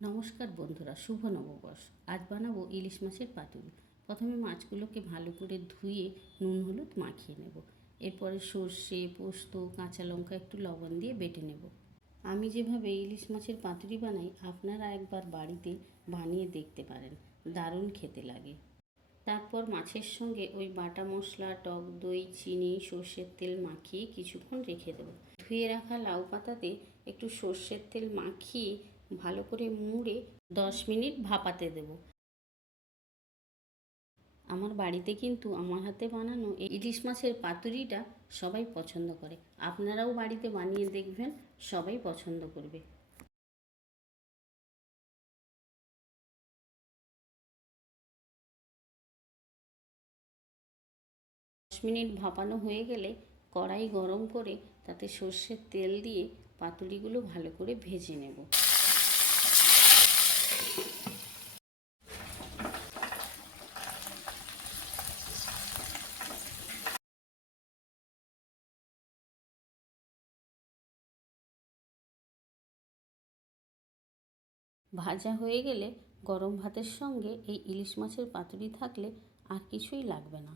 নমস্কার বন্ধুরা, শুভ নববর্ষ। আজ বানাবো ইলিশ মাছের পাতুরি। প্রথমে মাছগুলোকে ভালো করে ধুয়ে নুন হলুদ মাখিয়ে নেব। এরপরে সর্ষে, পোস্ত, কাঁচা লঙ্কা একটু লবণ দিয়ে বেটে নেব। আমি যেভাবে ইলিশ মাছের পাতুরি বানাই আপনারা একবার বাড়িতে বানিয়ে দেখতে পারেন, দারুণ খেতে লাগে। তারপর মাছের সঙ্গে ওই বাটা মশলা, টক দই, চিনি, সর্ষের তেল মাখিয়ে কিছুক্ষণ রেখে দেবো। ধুয়ে রাখা লাউ পাতাতে একটু সর্ষের তেল মাখিয়ে ভালো করে মুড়ে 10 মিনিট ভাপাতে দেব। আমার বাড়িতে কিন্তু আমার হাতে বানানো এই ইলিশ মাছের পাতুরিটা সবাই পছন্দ করে। আপনারাও বাড়িতে বানিয়ে দেখবেন, সবাই পছন্দ করবে। 10 মিনিট ভাপানো হয়ে গেলে কড়াই গরম করে তাতে সর্ষের তেল দিয়ে পাতুরিগুলো ভালো করে ভেজে নেব। ভাজা হয়ে গেলে গরম ভাতের সঙ্গে এই ইলিশ মাছের পাতুরি থাকলে আর কিছুই লাগবে না।